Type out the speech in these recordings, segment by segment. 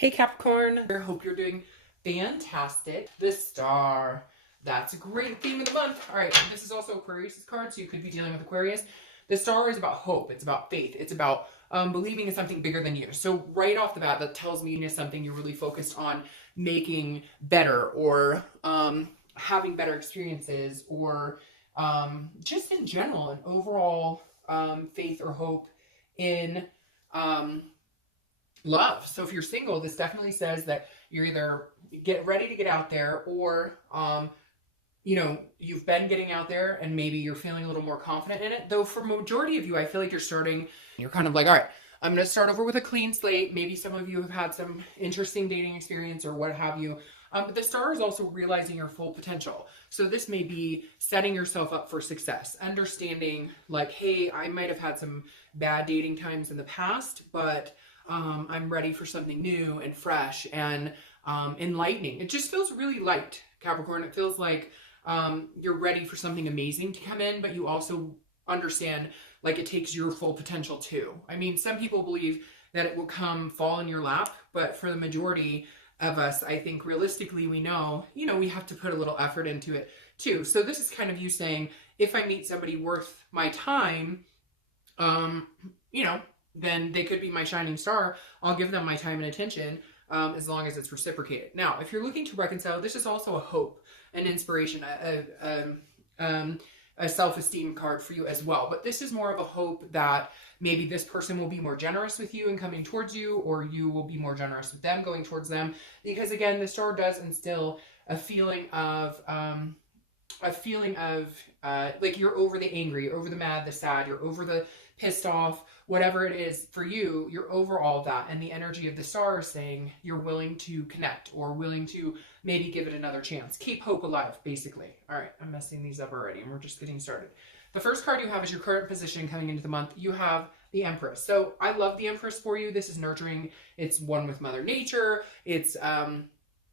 Hey Capricorn, I hope you're doing fantastic. The star, that's a great theme of the month. All right, this is also Aquarius' card, so you could be dealing with Aquarius. The star is about hope, it's about faith, it's about believing in something bigger than you. So right off the bat, that tells me it's something you're really focused on making better, or having better experiences, or just in general, an overall faith or hope in love. So if you're single, this definitely says that you're either get ready to get out there, or you've been getting out there and maybe you're feeling a little more confident in it. Though for majority of you, I feel like you're kind of like, all right, I'm going to start over with a clean slate. Maybe some of you have had some interesting dating experience or what have you. But the star is also realizing your full potential. So this may be setting yourself up for success, understanding like, hey, I might have had some bad dating times in the past, but I'm ready for something new and fresh and enlightening. It just feels really light, Capricorn. It feels like you're ready for something amazing to come in, but you also understand like it takes your full potential too. I mean, some people believe that it will fall in your lap, but for the majority of us, I think realistically we know, we have to put a little effort into it too. So this is kind of you saying, if I meet somebody worth my time, then they could be my shining star. I'll give them my time and attention as long as it's reciprocated. Now, if you're looking to reconcile, this is also a hope, an inspiration, a self-esteem card for you as well. But this is more of a hope that maybe this person will be more generous with you and coming towards you, or you will be more generous with them going towards them. Because again, the star does instill a feeling of like you're over the angry, you're over the mad, the sad, you're over the pissed off, whatever it is for you, you're over all of that. And the energy of the star is saying you're willing to connect, or willing to maybe give it another chance. Keep hope alive, basically. All right, I'm messing these up already and we're just getting started. The first card you have is your current position coming into the month. You have the Empress. So I love the Empress for you. This is nurturing. It's one with Mother Nature. It's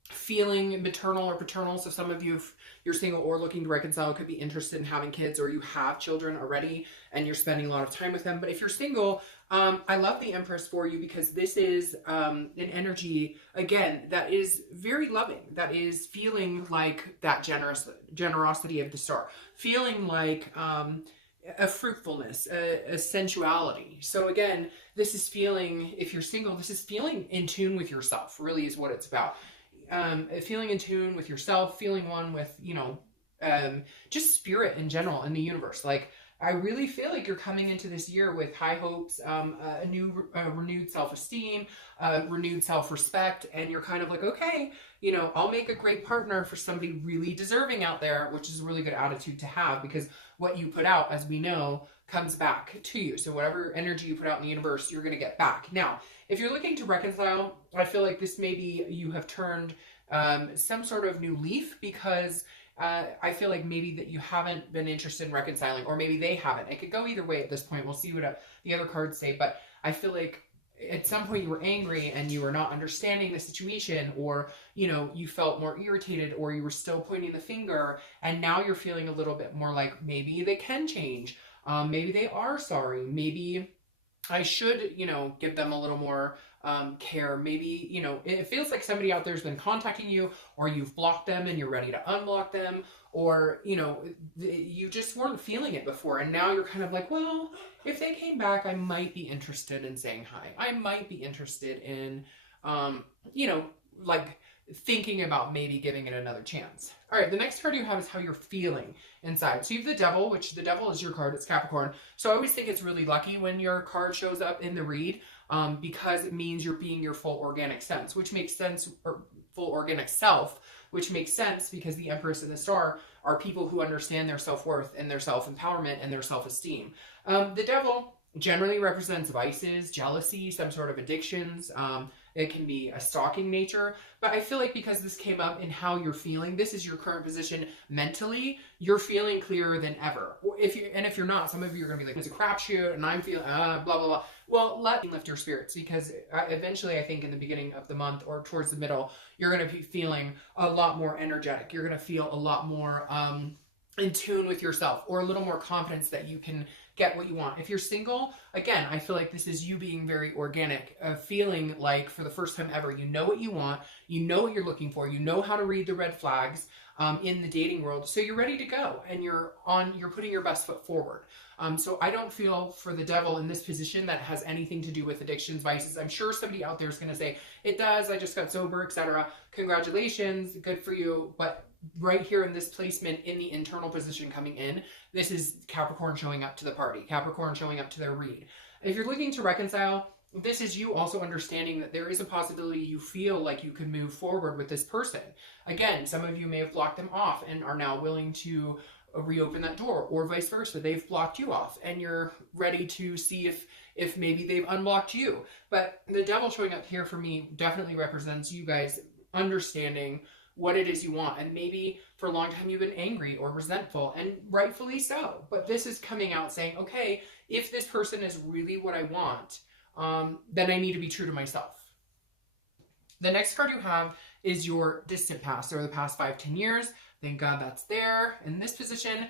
feeling maternal or paternal. So some of you, if you're single or looking to reconcile, could be interested in having kids, or you have children already and you're spending a lot of time with them. But if you're single, I love the Empress for you because this is an energy, again, that is very loving, that is feeling like that generosity of the star, feeling like a fruitfulness, a sensuality. So again, this is feeling, if you're single, this is feeling in tune with yourself, really is what it's about. Feeling in tune with yourself, feeling one with, just spirit in general in the universe. Like, I really feel like you're coming into this year with high hopes, a renewed self-esteem, renewed self-respect, and you're kind of like, okay, I'll make a great partner for somebody really deserving out there, which is a really good attitude to have, because what you put out, as we know, comes back to you. So whatever energy you put out in the universe, you're going to get back. Now, if you're looking to reconcile, I feel like this maybe you have turned some sort of new leaf, because I feel like maybe that you haven't been interested in reconciling, or maybe they haven't. It could go either way at this point. We'll see what the other cards say, but I feel like at some point you were angry and you were not understanding the situation, or, you felt more irritated, or you were still pointing the finger, and now you're feeling a little bit more like maybe they can change. Maybe they are sorry. Maybe I should, give them a little more care. Maybe, it feels like somebody out there has been contacting you, or you've blocked them and you're ready to unblock them, or, you just weren't feeling it before. And now you're kind of like, well, if they came back, I might be interested in saying hi. I might be interested in, like thinking about maybe giving it another chance. All right, the next card you have is how you're feeling inside. So you have the Devil, which the Devil is your card. It's Capricorn. So I always think it's really lucky when your card shows up in the read, because it means you're being your full organic sense, which makes sense, or full organic self, which makes sense because the Empress and the Star are people who understand their self-worth and their self-empowerment and their self-esteem. The Devil generally represents vices, jealousy, some sort of addictions. It can be a stalking nature, but I feel like because this came up in how you're feeling, this is your current position mentally, you're feeling clearer than ever. If you're not, some of you are going to be like, it's a crapshoot and I'm feeling blah, blah, blah. Well, let me lift your spirits, because eventually I think in the beginning of the month or towards the middle, you're going to be feeling a lot more energetic. You're going to feel a lot more in tune with yourself, or a little more confidence that you can get what you want. If you're single, again, I feel like this is you being very organic, feeling like for the first time ever, you know what you want, you know what you're looking for, you know how to read the red flags in the dating world. So you're ready to go and you're putting your best foot forward. So I don't feel for the devil in this position that has anything to do with addictions, vices. I'm sure somebody out there is going to say, it does, I just got sober, etc. Congratulations, good for you. But right here in this placement in the internal position coming in, this is Capricorn showing up to the party, Capricorn showing up to their read. If you're looking to reconcile, this is you also understanding that there is a possibility you feel like you can move forward with this person. Again, some of you may have blocked them off and are now willing to reopen that door, or vice versa. They've blocked you off and you're ready to see if maybe they've unblocked you. But the devil showing up here for me definitely represents you guys understanding what it is you want. And maybe for a long time you've been angry or resentful, and rightfully so. But this is coming out saying, okay, if this person is really what I want, then I need to be true to myself. The next card you have is your distant past, or the past 5-10 years. Thank God that's there. In this position,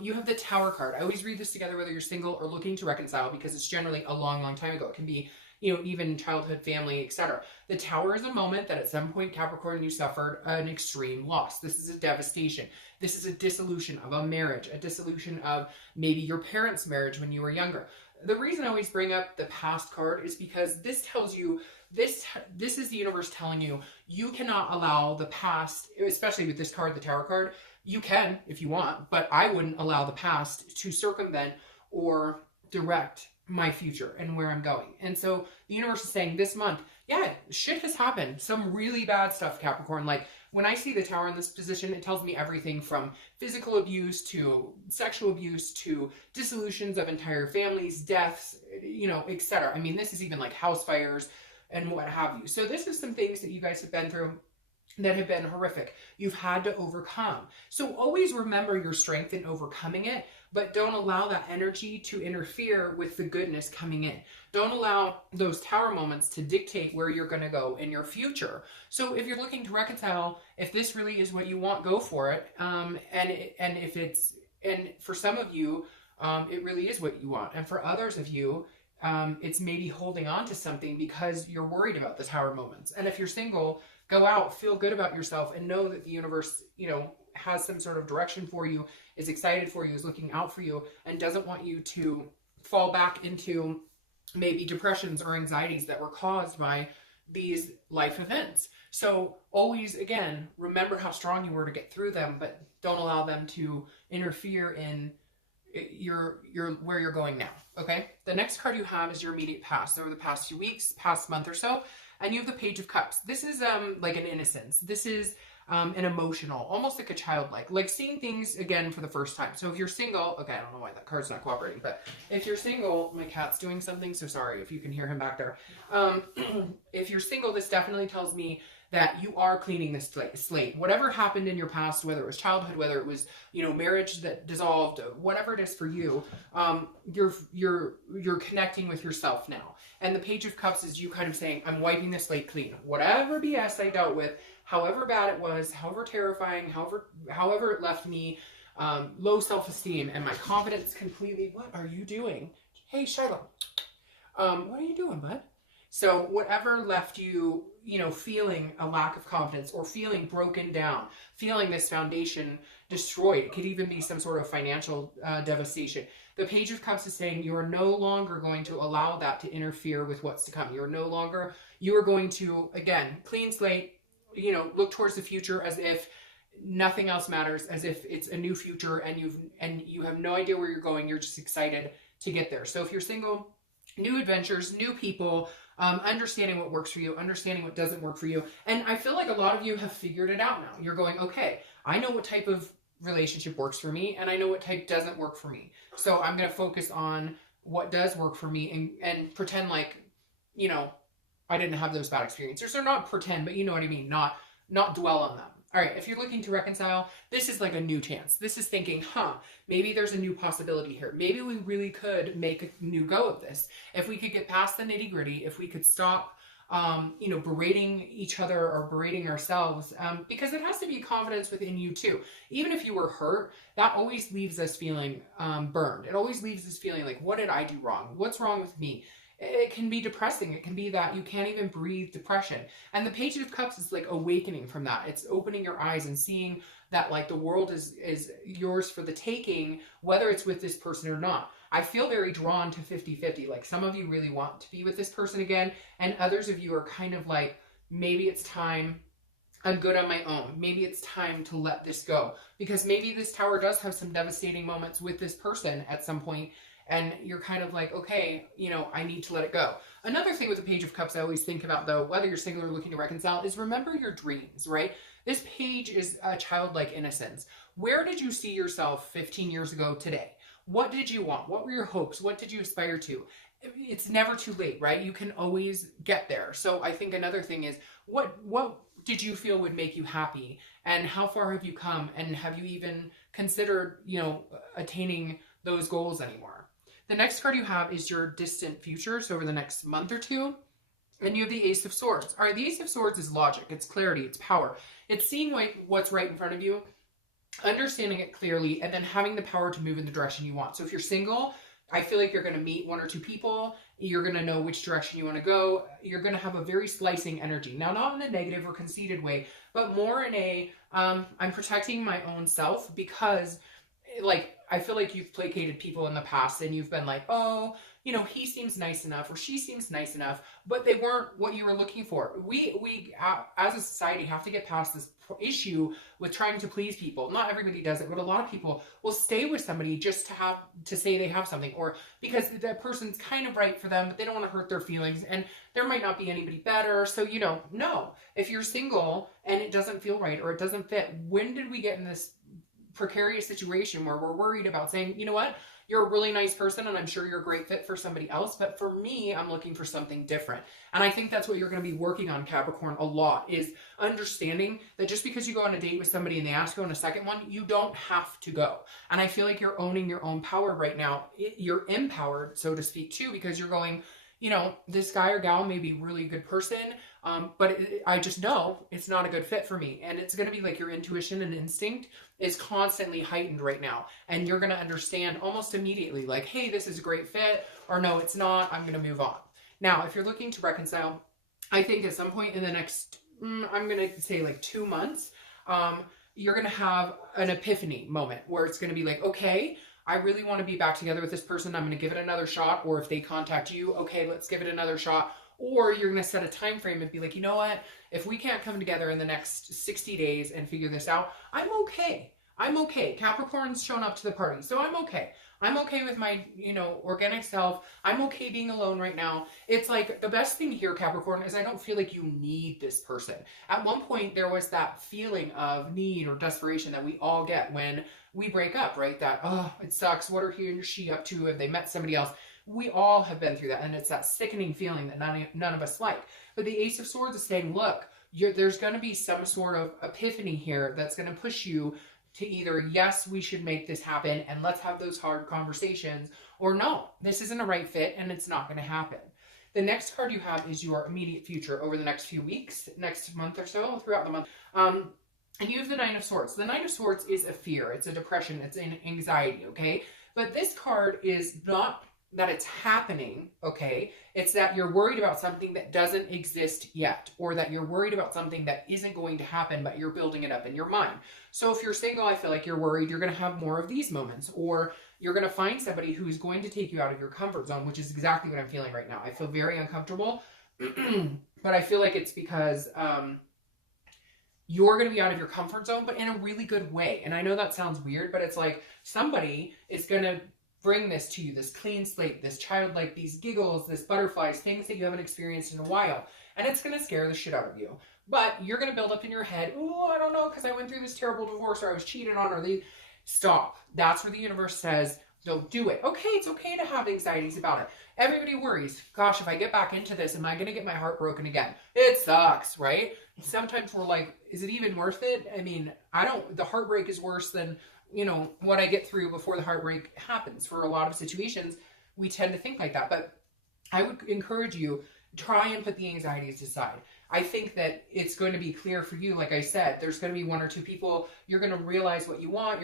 you have the Tower card. I always read this together whether you're single or looking to reconcile, because it's generally a long, long time ago. It can be, you know, even childhood, family, etc. The Tower is a moment that at some point, Capricorn, you suffered an extreme loss. This is a devastation. This is a dissolution of a marriage, a dissolution of maybe your parents' marriage when you were younger. The reason I always bring up the past card is because this tells you, this is the universe telling you, you cannot allow the past, especially with this card, the Tower card. You can if you want, but I wouldn't allow the past to circumvent or direct my future and where I'm going. And so the universe is saying this month, yeah, shit has happened. Some really bad stuff, Capricorn. Like when I see the Tower in this position, it tells me everything from physical abuse to sexual abuse to dissolutions of entire families, deaths, you know, etc. I mean, this is even like house fires and what have you. So this is some things that you guys have been through that have been horrific. You've had to overcome. So always remember your strength in overcoming it, but don't allow that energy to interfere with the goodness coming in. Don't allow those Tower moments to dictate where you're going to go in your future. So if you're looking to reconcile, if this really is what you want, go for it. And for some of you, it really is what you want. And for others of you, it's maybe holding on to something because you're worried about the Tower moments. And if you're single, go out, feel good about yourself, and know that the universe, you know, has some sort of direction for you, is excited for you, is looking out for you, and doesn't want you to fall back into maybe depressions or anxieties that were caused by these life events. So always, again, remember how strong you were to get through them, but don't allow them to interfere in your where you're going now. Okay, the next card you have is your immediate past, over the past few weeks, past month or so, and you have the Page of Cups. This is like an innocence. This is an emotional, almost like a childlike, like seeing things again for the first time. So if you're single, okay, I don't know why that card's not cooperating, but if you're single, my cat's doing something, so sorry if you can hear him back there. If you're single, this definitely tells me that you are cleaning this slate. Whatever happened in your past, whether it was childhood, whether it was, you know, marriage that dissolved, whatever it is for you, you're connecting with yourself now. And the Page of Cups is you kind of saying, I'm wiping the slate clean. Whatever BS I dealt with, however bad it was, however terrifying, however it left me low self-esteem, and my confidence completely, what are you doing? Hey, Shiloh, what are you doing, bud? So whatever left you, you know, feeling a lack of confidence or feeling broken down, feeling this foundation destroyed, it could even be some sort of financial devastation. The Page of Cups is saying you are no longer going to allow that to interfere with what's to come. You are going to, again, clean slate, you know, look towards the future as if nothing else matters, as if it's a new future and you have no idea where you're going. You're just excited to get there. So if you're single, new adventures, new people, understanding what works for you, understanding what doesn't work for you. And I feel like a lot of you have figured it out now. You're going, okay, I know what type of relationship works for me and I know what type doesn't work for me. So I'm going to focus on what does work for me and pretend like, you know, I didn't have those bad experiences, or not pretend, but you know what I mean? Not dwell on them. All right, if you're looking to reconcile, this is like a new chance. This is thinking, maybe there's a new possibility here. Maybe we really could make a new go of this. If we could get past the nitty gritty, if we could stop you know, berating each other or berating ourselves, because it has to be confidence within you too. Even if you were hurt, that always leaves us feeling burned. It always leaves us feeling like, what did I do wrong? What's wrong with me? It can be depressing. It can be that you can't even breathe depression. And the Page of Cups is like awakening from that. It's opening your eyes and seeing that like the world is yours for the taking, whether it's with this person or not. I feel very drawn to 50-50. Like some of you really want to be with this person again, and others of you are kind of like, maybe it's time, I'm good on my own. Maybe it's time to let this go. Because maybe this Tower does have some devastating moments with this person at some point, and you're kind of like, okay, you know, I need to let it go. Another thing with the Page of Cups I always think about, though, whether you're single or looking to reconcile, is remember your dreams, right? This page is a childlike innocence. Where did you see yourself 15 years ago today? What did you want? What were your hopes? What did you aspire to? It's never too late, right? You can always get there. So I think another thing is, what did you feel would make you happy? And how far have you come? And have you even considered, you know, attaining those goals anymore? The next card you have is your distant future, so over the next month or two. And you have the Ace of Swords. All right, the Ace of Swords is logic, it's clarity, it's power. It's seeing what's right in front of you, understanding it clearly, and then having the power to move in the direction you want. So if you're single, I feel like you're going to meet one or two people. You're going to know which direction you want to go. You're going to have a very slicing energy. Now, not in a negative or conceited way, but more in a, I'm protecting my own self, because like, I feel like you've placated people in the past and you've been like, oh, you know, he seems nice enough or she seems nice enough, but they weren't what you were looking for. We as a society have to get past this issue with trying to please people. Not everybody does it, but a lot of people will stay with somebody just to say they have something, or because that person's kind of right for them, but they don't want to hurt their feelings, and there might not be anybody better. So, you know, no, if you're single and it doesn't feel right or it doesn't fit, when did we get in this precarious situation where we're worried about saying, you know what, you're a really nice person and I'm sure you're a great fit for somebody else, but for me, I'm looking for something different. And I think that's what you're going to be working on, Capricorn, a lot, is understanding that just because you go on a date with somebody and they ask you on a second one, you don't have to go. And I feel like you're owning your own power right now. You're empowered, so to speak, too, because you're going, you know, this guy or gal may be a really good person, but I just know it's not a good fit for me. And it's going to be like your intuition and instinct is constantly heightened right now. And you're going to understand almost immediately, like, hey, this is a great fit, or no, it's not, I'm going to move on. Now, if you're looking to reconcile, I think at some point in the next, I'm going to say like 2 months, you're going to have an epiphany moment where it's going to be like, okay, I really want to be back together with this person. I'm going to give it another shot. Or if they contact you, okay, let's give it another shot. Or you're going to set a time frame and be like, you know what? If we can't come together in the next 60 days and figure this out, I'm okay. I'm okay. Capricorn's shown up to the party, so I'm okay. I'm okay with my, you know, organic self. I'm okay being alone right now. It's like the best thing here, Capricorn, is I don't feel like you need this person. At one point, there was that feeling of need or desperation that we all get when we break up, right? That, oh, it sucks. What are he and she up to? Have they met somebody else? We all have been through that, and it's that sickening feeling that none of us like. But the Ace of Swords is saying, look, there's going to be some sort of epiphany here that's going to push you to either, yes, we should make this happen and let's have those hard conversations, or no, this isn't a right fit and it's not going to happen. The next card you have is your immediate future over the next few weeks, next month or so, throughout the month. And you have the Nine of Swords. The Nine of Swords is a fear, it's a depression, it's an anxiety, okay? But this card is not that it's happening, okay? It's that you're worried about something that doesn't exist yet, or that you're worried about something that isn't going to happen, but you're building it up in your mind. So if you're single, I feel like you're worried you're going to have more of these moments, or you're going to find somebody who's going to take you out of your comfort zone, which is exactly what I'm feeling right now. I feel very uncomfortable, but I feel like it's because you're going to be out of your comfort zone, but in a really good way. And I know that sounds weird, but it's like somebody is going to bring this to you, this clean slate, this childlike, these giggles, this butterflies, things that you haven't experienced in a while. And it's going to scare the shit out of you. But you're going to build up in your head, oh, I don't know, because I went through this terrible divorce, or I was cheated on, or they stop. That's where the universe says, don't do it. Okay, it's okay to have anxieties about it. Everybody worries, gosh, if I get back into this, am I going to get my heart broken again? It sucks, right? Sometimes we're like, is it even worth it? I mean, the heartbreak is worse than, you know, what I get through before the heartbreak happens. For a lot of situations, we tend to think like that. But I would encourage you, try and put the anxieties aside. I think that it's going to be clear for you. Like I said, there's going to be one or two people, you're going to realize what you want.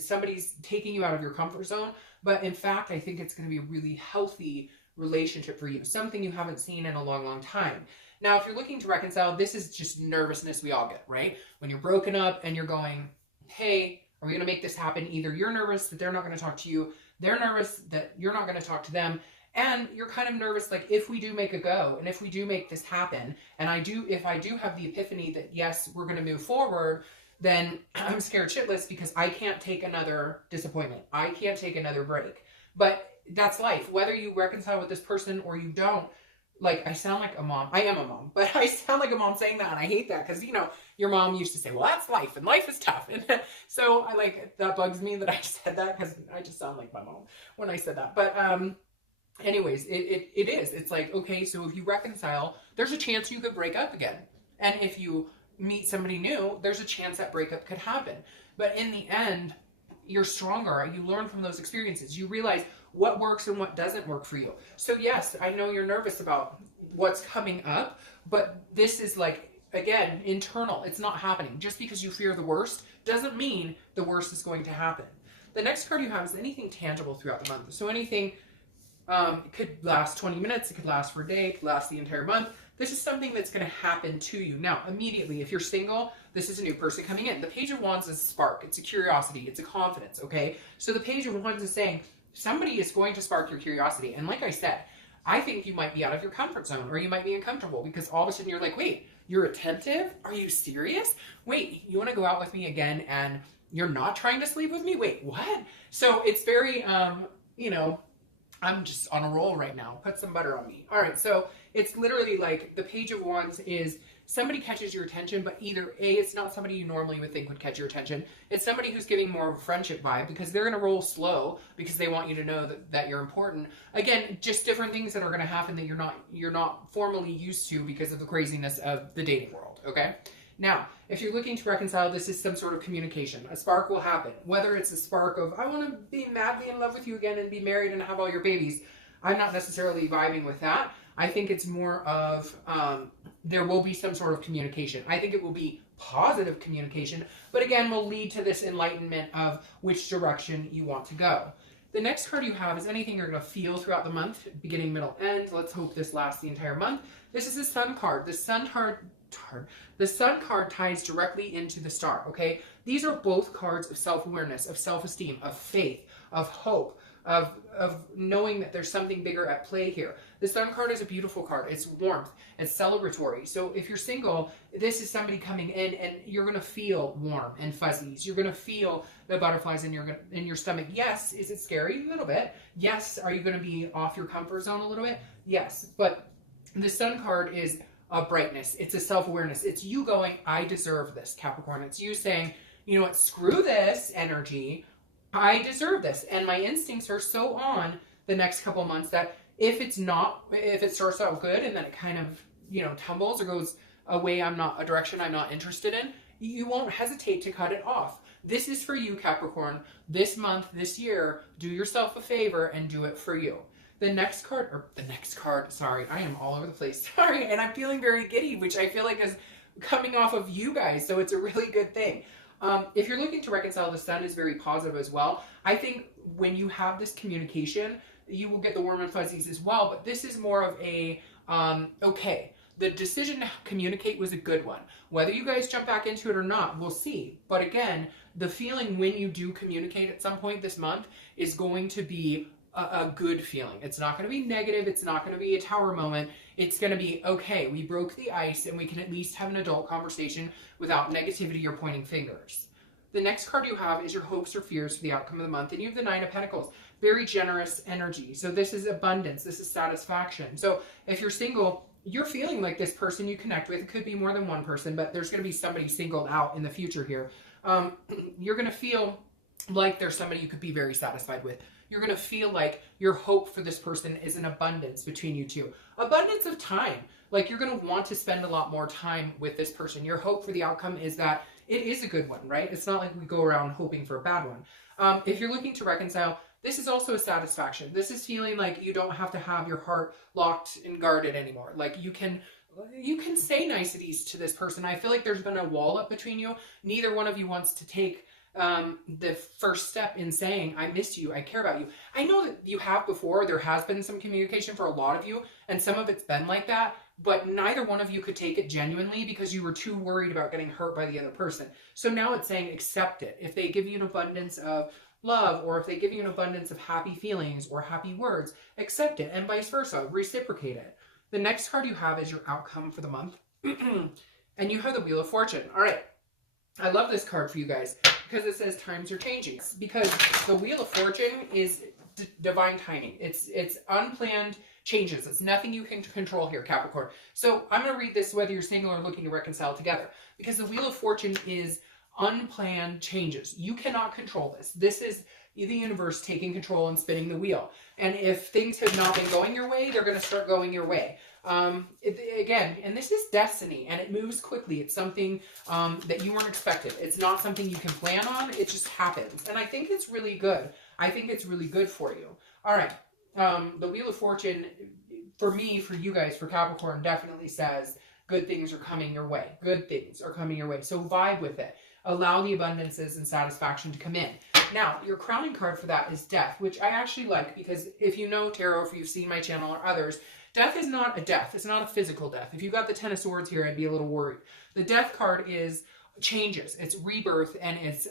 Somebody's taking you out of your comfort zone. But in fact, I think it's going to be a really healthy relationship for you. Something you haven't seen in a long, long time. Now, if you're looking to reconcile, this is just nervousness we all get, right? When you're broken up and you're going, hey, are we going to make this happen? Either you're nervous that they're not going to talk to you. They're nervous that you're not going to talk to them. And you're kind of nervous, like, if we do make a go, and if we do make this happen, and if I do have the epiphany that, yes, we're going to move forward, then I'm scared shitless because I can't take another disappointment. I can't take another break. But that's life. Whether you reconcile with this person or you don't, like, I sound like a mom. I am a mom, but I sound like a mom saying that, and I hate that because, you know, your mom used to say, well, that's life, and life is tough. And so that bugs me that I said that because I just sound like my mom when I said that. But, anyways, it is. It's like, okay, so if you reconcile, there's a chance you could break up again. And if you meet somebody new, there's a chance that breakup could happen. But in the end, you're stronger. You learn from those experiences. You realize what works and what doesn't work for you. So yes, I know you're nervous about what's coming up, but this is like, again, internal. It's not happening. Just because you fear the worst doesn't mean the worst is going to happen. The next card you have is anything tangible throughout the month. So anything, it could last 20 minutes, it could last for a day, it could last the entire month. This is something that's going to happen to you. Now, immediately, if you're single, this is a new person coming in. The Page of Wands is a spark. It's a curiosity. It's a confidence, okay? So the Page of Wands is saying somebody is going to spark your curiosity. And like I said, I think you might be out of your comfort zone, or you might be uncomfortable because all of a sudden you're like, wait, you're attentive? Are you serious? Wait, you want to go out with me again and you're not trying to sleep with me? Wait, what? So it's very, you know, I'm just on a roll right now. Put some butter on me. All right, so it's literally like the Page of Wands is somebody catches your attention, but either A, it's not somebody you normally would think would catch your attention. It's somebody who's giving more of a friendship vibe because they're going to roll slow because they want you to know that you're important. Again, just different things that are going to happen that you're not formally used to because of the craziness of the dating world, okay? Now, if you're looking to reconcile, this is some sort of communication. A spark will happen. Whether it's a spark of, I want to be madly in love with you again and be married and have all your babies. I'm not necessarily vibing with that. I think it's more of, there will be some sort of communication. I think it will be positive communication, but again, will lead to this enlightenment of which direction you want to go. The next card you have is anything you're going to feel throughout the month, beginning, middle, end. Let's hope this lasts the entire month. This is the Sun card. The Sun card ties directly into the Star, okay? These are both cards of self-awareness, of self-esteem, of faith, of hope, of knowing that there's something bigger at play here. The Sun card is a beautiful card. It's warmth. It's celebratory. So if you're single, this is somebody coming in and you're going to feel warm and fuzzies. You're going to feel the butterflies in your stomach. Yes, is it scary? A little bit. Yes, are you going to be off your comfort zone a little bit? Yes, but the Sun card is a brightness. It's a self-awareness. It's you going, I deserve this, Capricorn. It's you saying, you know what, screw this energy. I deserve this. And my instincts are so on the next couple months that if it starts out good and then it kind of, you know, tumbles or goes a direction I'm not interested in, you won't hesitate to cut it off. This is for you, Capricorn. This month, this year, do yourself a favor and do it for you. The next card, sorry, I am all over the place. Sorry, and I'm feeling very giddy, which I feel like is coming off of you guys, so it's a really good thing. If you're looking to reconcile, the Sun is very positive as well. I think when you have this communication, you will get the warm and fuzzies as well, but this is more of a, okay, the decision to communicate was a good one. Whether you guys jump back into it or not, we'll see. But again, the feeling when you do communicate at some point this month is going to be a good feeling. It's not going to be negative. It's not going to be a tower moment. It's going to be, okay, we broke the ice and we can at least have an adult conversation without negativity or pointing fingers. The next card you have is your hopes or fears for the outcome of the month. And you have the Nine of Pentacles. Very generous energy. So this is abundance. This is satisfaction. So if you're single, you're feeling like this person you connect with. It could be more than one person, but there's going to be somebody singled out in the future here. You're going to feel like there's somebody you could be very satisfied with. You're going to feel like your hope for this person is an abundance between you two. Abundance of time. Like you're going to want to spend a lot more time with this person. Your hope for the outcome is that it is a good one, right? It's not like we go around hoping for a bad one. If you're looking to reconcile, this is also a satisfaction. This is feeling like you don't have to have your heart locked and guarded anymore. Like you can say niceties to this person. I feel like there's been a wall up between you. Neither one of you wants to take the first step in saying, I miss you, I care about you. I know that you have before. There has been some communication for a lot of you, and some of it's been like that, but neither one of you could take it genuinely because you were too worried about getting hurt by the other person. So now it's saying accept it. If they give you an abundance of love, or if they give you an abundance of happy feelings or happy words, accept it, and vice versa, reciprocate it. The next card you have is your outcome for the month. And you have the Wheel of Fortune. All right. I love this card for you guys because it says times are changing. Because the Wheel of Fortune is divine timing. It's unplanned changes. It's nothing you can control here, Capricorn. So I'm going to read this whether you're single or looking to reconcile together. Because the Wheel of Fortune is unplanned changes. You cannot control this. This is the universe taking control and spinning the wheel. And if things have not been going your way, they're going to start going your way. Again, and this is destiny, and it moves quickly. It's something that you weren't expected. It's not something you can plan on. It just happens. And I think it's really good. I think it's really good for you. All right. The Wheel of Fortune, for me, for you guys, for Capricorn, definitely says good things are coming your way. Good things are coming your way. So vibe with it. Allow the abundances and satisfaction to come in. Now, your crowning card for that is Death, which I actually like because if you know tarot, if you've seen my channel or others, death is not a death. It's not a physical death. If you got the Ten of Swords here, I'd be a little worried. The Death card is changes. It's rebirth and it's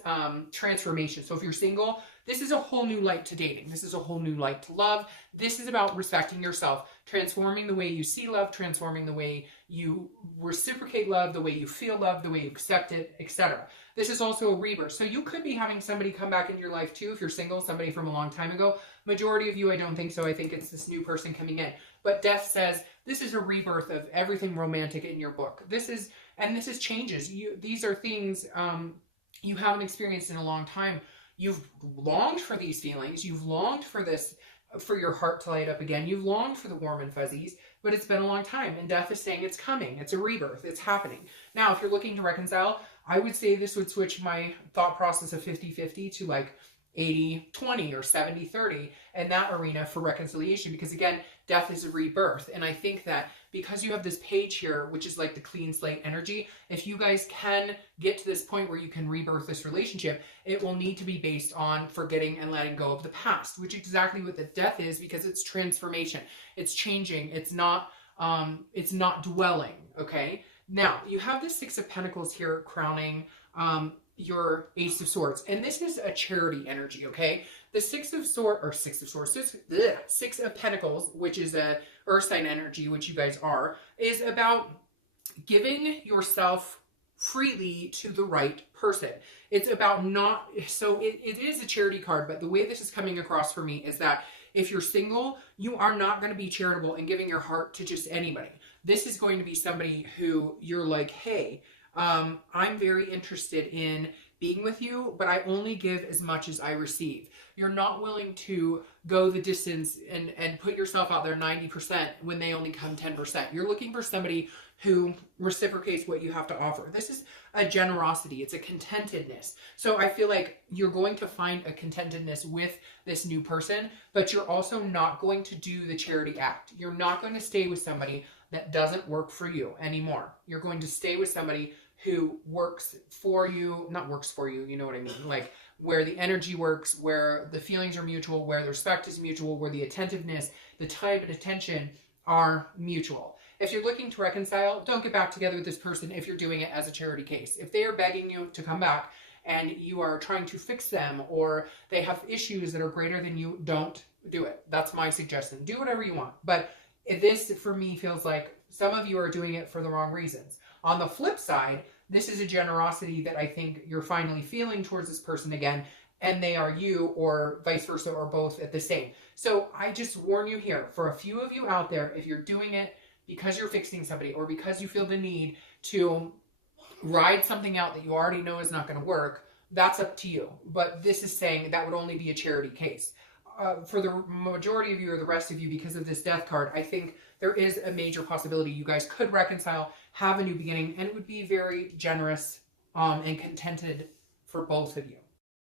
transformation. So if you're single, this is a whole new light to dating. This is a whole new light to love. This is about respecting yourself, transforming the way you see love, transforming the way you reciprocate love, the way you feel love, the way you accept it, etc. This is also a rebirth. So you could be having somebody come back into your life too. If you're single, somebody from a long time ago. Majority of you, I don't think so. I think it's this new person coming in. But Death says this is a rebirth of everything romantic in your book. This is changes. These are things you haven't experienced in a long time. You've longed for these feelings. You've longed for this, for your heart to light up again. You've longed for the warm and fuzzies, but it's been a long time. And Death is saying it's coming. It's a rebirth. It's happening. Now, if you're looking to reconcile, I would say this would switch my thought process of 50-50 to like 80-20 or 70-30 in that arena for reconciliation, because again, Death is a rebirth. And I think that because you have this page here, which is like the clean slate energy, if you guys can get to this point where you can rebirth this relationship, it will need to be based on forgetting and letting go of the past, which is exactly what the Death is, because it's transformation. It's changing. It's not dwelling. Okay. Now you have the Six of Pentacles here crowning, your Ace of Swords. And this is a charity energy, okay? The Six of Pentacles, which is a Earth sign energy, which you guys are, is about giving yourself freely to the right person. It's about not, so it is a charity card, but the way this is coming across for me is that if you're single, you are not going to be charitable and giving your heart to just anybody. This is going to be somebody who you're like, hey, I'm very interested in being with you, but I only give as much as I receive. You're not willing to go the distance and put yourself out there 90% when they only come 10%. You're looking for somebody who reciprocates what you have to offer. This is a generosity. It's a contentedness. So I feel like you're going to find a contentedness with this new person, but you're also not going to do the charity act. You're not going to stay with somebody that doesn't work for you anymore. You're going to stay with somebody who works for you, not works for you, you know what I mean? Like where the energy works, where the feelings are mutual, where the respect is mutual, where the attentiveness, the time and attention are mutual. If you're looking to reconcile, don't get back together with this person if you're doing it as a charity case. If they are begging you to come back and you are trying to fix them, or they have issues that are greater than you, don't do it. That's my suggestion. Do whatever you want. But this, for me, feels like some of you are doing it for the wrong reasons. On the flip side, this is a generosity that I think you're finally feeling towards this person again, and they are you, or vice versa, or both at the same. So I just warn you here, for a few of you out there, if you're doing it because you're fixing somebody, or because you feel the need to ride something out that you already know is not going to work, that's up to you. But this is saying that would only be a charity case. For the majority of you, or the rest of you, because of this Death card, I think there is a major possibility you guys could reconcile, have a new beginning, and it would be very generous and contented for both of you.